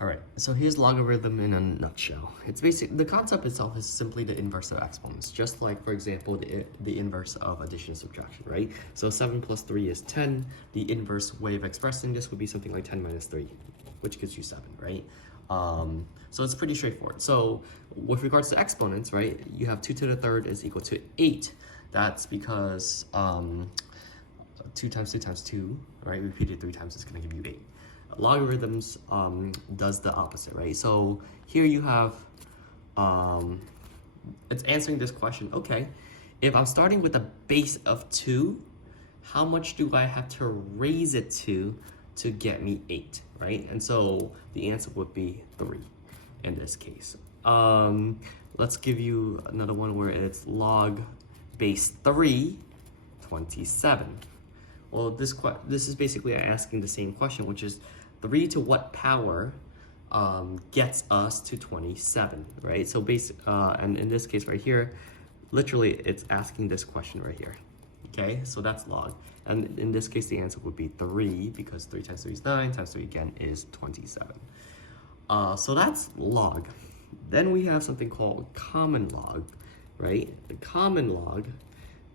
All right, so here's logarithm in a nutshell. It's the concept itself is simply the inverse of exponents, just like, for example, the inverse of addition and subtraction, right? So 7 plus 3 is 10. The inverse way of expressing this would be something like 10 minus 3, which gives you 7, right? So it's pretty straightforward. So with regards to exponents, right, you have 2 to the third is equal to 8. That's because 2 times 2 times 2, right, repeated 3 times is going to give you 8. Logarithms does the opposite, right? So here you have, it's answering this question. Okay, if I'm starting with a base of 2, how much do I have to raise it to get me 8, right? And so the answer would be 3 in this case. Let's give you another one where it's log base 3, 27. Well, this is basically asking the same question, which is 3 to what power gets us to 27, right? So and in this case right here, literally it's asking this question right here. Okay, so that's log. And in this case, the answer would be 3, because 3 times 3 is 9, times 3 again is 27. So that's log. Then we have something called common log, right? The common log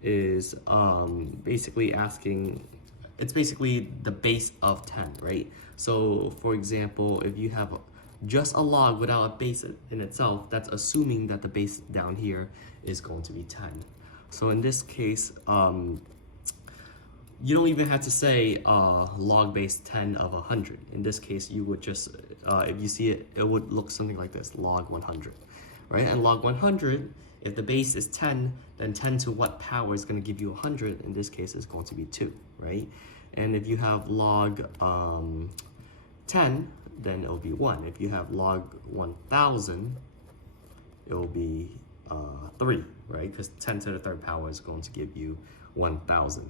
is basically asking, it's basically the base of 10, right? So for example, if you have just a log without a base in itself, that's assuming that the base down here is going to be 10. So in this case, you don't even have to say log base 10 of 100. In this case, you would just, if you see it, it would look something like this, log 100, right? And log 100, if the base is 10, then 10 to what power is going to give you 100? In this case, is going to be 2, right? And if you have log 10, then it'll be 1. If you have log 1000, it'll be 3, right? Because 10 to the third power is going to give you 1000.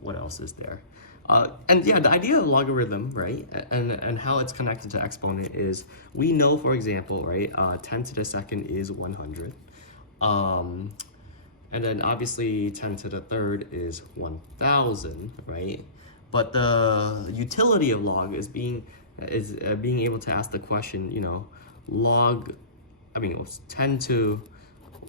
What else is there? And yeah, the idea of logarithm, right, and how it's connected to exponent is, we know, for example, right, 10 to the second is 100. And then obviously 10 to the third is 1000, right? But the utility of log is being able to ask the question, you know, log, 10 to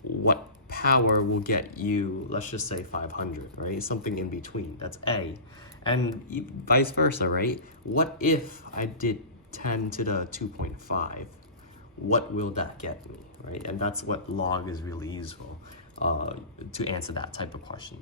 what power will get you, let's just say 500, right? Something in between, that's A. And vice versa, right? What if I did 10 to the 2.5? What will that get me, right? And that's what log is really useful to answer that type of question.